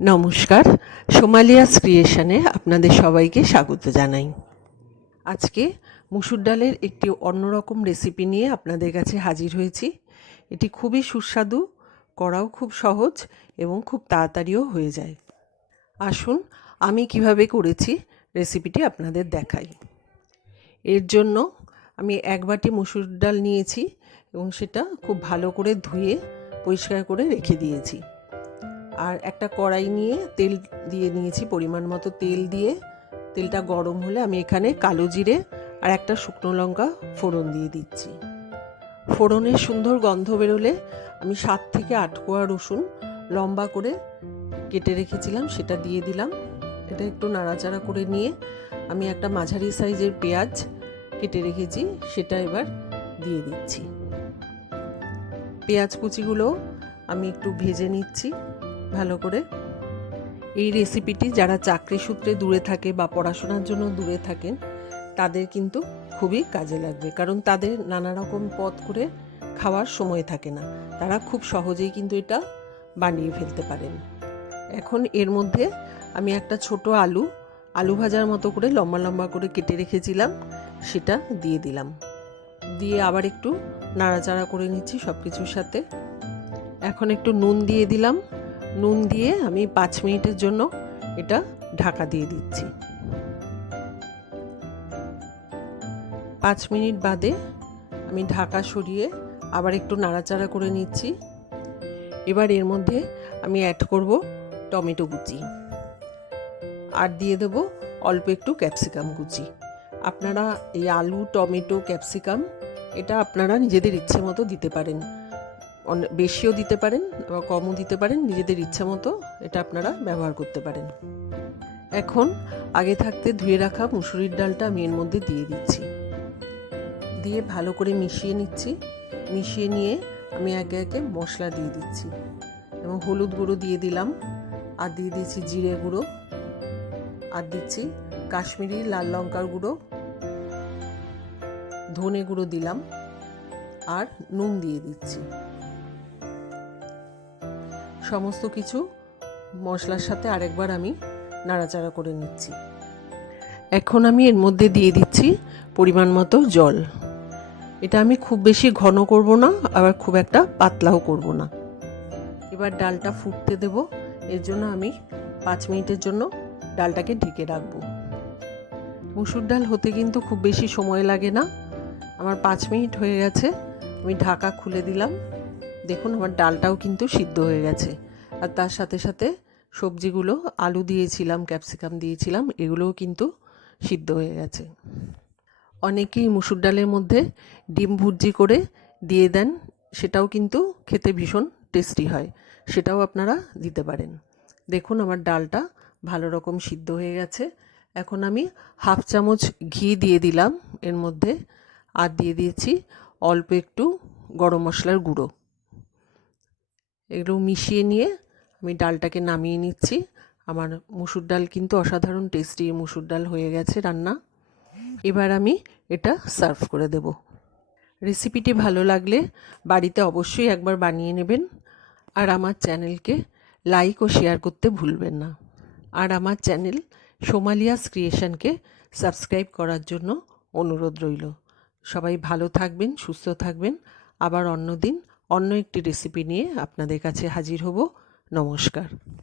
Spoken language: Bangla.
নমস্কার। সোমালিয়াস ক্রিয়েশনে আপনাদের সবাইকে স্বাগত জানাই। আজকে মুসুর ডালের একটি অন্যরকম রেসিপি নিয়ে আপনাদের কাছে হাজির হয়েছি। এটি খুবই সুস্বাদু, করাও খুব সহজ এবং খুব তাড়াতাড়িও হয়ে যায়। আসুন, আমি কীভাবে করেছি রেসিপিটি আপনাদের দেখাই। এর জন্য আমি এক বাটি মুসুর ডাল নিয়েছি এবং সেটা খুব ভালো করে ধুয়ে পরিষ্কার করে রেখে দিয়েছি। আর একটা কড়াই নিয়ে তেল দিয়ে নিয়েছি পরিমাণ মতো তেল দিয়ে। তেলটা গরম হলে আমি এখানে কালো জিরে আর একটা শুকনো লঙ্কা ফোড়ন দিয়ে দিচ্ছি। ফোড়নের সুন্দর গন্ধ বেরোলে আমি সাত থেকে আট কোয়া রসুন লম্বা করে কেটে রেখেছিলাম, সেটা দিয়ে দিলাম। এটা একটু নাড়াচাড়া করে নিয়ে আমি একটা মাঝারি সাইজের পেঁয়াজ কেটে রেখেছি, সেটা এবার দিয়ে দিচ্ছি। পেঁয়াজ কুচিগুলো আমি একটু ভেজে নিচ্ছি। ভালো করে। এই রেসিপিটি যারা চাকরি সূত্রে দূরে থাকে বা পড়াশোনার জন্য দূরে থাকেন, তাদের কিন্তু খুবই কাজে লাগবে। কারণ তাদের নানা রকম পথ করে খাওয়ার সময় থাকে না। তারা খুব সহজেই কিন্তু এটা বানিয়ে ফেলতে পারেন। এখন এর মধ্যে আমি একটা ছোট আলু আলু ভাজার মতো করে লম্বা লম্বা করে কেটে রেখেছিলাম, সেটা দিয়ে দিলাম। দিয়ে আবার একটু নাড়াচাড়া করে নিচ্ছি সব কিছুর সাথে। এখন একটু নুন দিয়ে দিলাম। নুন দিয়ে আমি পাঁচ মিনিটের জন্য এটা ঢাকা দিয়ে দিচ্ছি। পাঁচ মিনিট বাদে আমি ঢাকা সরিয়ে আবার একটু নাড়াচাড়া করে নিচ্ছি। এবার এর মধ্যে আমি অ্যাড করব টমেটো কুচি। আর দিয়ে দেব অল্প একটু ক্যাপসিকাম কুচি। আপনারা এই আলু, টমেটো ক্যাপসিকাম এটা আপনারা নিজেদের ইচ্ছে মতো দিতে পারেন। বেশিও দিতে পারেন বা কমও দিতে পারেন, নিজেদের ইচ্ছা মতো এটা আপনারা ব্যবহার করতে পারেন। এখন আগে থাকতে ধুয়ে রাখা মুসুরির ডালটা আমি এর মধ্যে দিয়ে দিচ্ছি। দিয়ে ভালো করে মিশিয়ে নিচ্ছি। মিশিয়ে নিয়ে আমি একে একে মশলা দিয়ে দিচ্ছি। এবং হলুদ গুঁড়ো দিয়ে দিলাম। আর দিয়ে দিচ্ছি জিরে গুঁড়ো। আর দিচ্ছি কাশ্মীরি লাল লঙ্কার গুঁড়ো। ধনে গুঁড়ো দিলাম। আর নুন দিয়ে দিচ্ছি। সমস্ত কিছু মশলার সাথে আরেকবার আমি নাড়াচাড়া করে নিচ্ছি। এখন আমি এর মধ্যে দিয়ে দিচ্ছি পরিমাণ মতো জল। এটা আমি খুব বেশি ঘন করব না, আবার খুব একটা পাতলাও করব না। এবার ডালটা ফুটতে দেব। এর জন্য আমি পাঁচ মিনিটের জন্য ডালটাকে ঢেকে রাখব। মুসুর ডাল হতে কিন্তু খুব বেশি সময় লাগে না। আমার পাঁচ মিনিট হয়ে গেছে। আমি ঢাকা খুলে দিলাম। দেখুন আমার ডালটাও কিন্তু সিদ্ধ হয়ে গেছে। আর তার সাথে সাথে সবজিগুলো আলু দিয়েছিলাম, ক্যাপসিকাম দিয়েছিলাম, এগুলোও কিন্তু সিদ্ধ হয়ে গেছে। অনেকেই মুসুর ডালের মধ্যে ডিম ভুর্জি করে দিয়ে দেন, সেটাও কিন্তু খেতে ভীষণ টেস্টি হয়, সেটাও আপনারা দিতে পারেন। দেখুন আমার ডালটা ভালো রকম সিদ্ধ হয়ে গেছে। এখন আমি হাফ চামচ ঘি দিয়ে দিলাম, এর মধ্যে, আর দিয়ে দিয়েছি অল্প একটু গরম মশলার গুঁড়ো। এগুলো মিশিয়ে নিয়ে আমি ডালটাকে নামিয়ে নিচ্ছি। আমার মুসুর ডাল কিন্তু অসাধারণ টেস্টি মুসুর ডাল হয়ে গেছে রান্না। এবার আমি এটা সার্ভ করে দেব। রেসিপিটি ভালো লাগলে বাড়িতে অবশ্যই একবার বানিয়ে নেবেন। আর আমার চ্যানেলকে লাইক ও শেয়ার করতে ভুলবেন না। আর আমার চ্যানেল সোমালিয়াস ক্রিয়েশনকে সাবস্ক্রাইব করার জন্য অনুরোধ রইল। সবাই ভালো থাকবেন, সুস্থ থাকবেন। আবার অন্য দিন অন্য একটি রেসিপি নিয়ে আপনাদের কাছে হাজির হব। নমস্কার।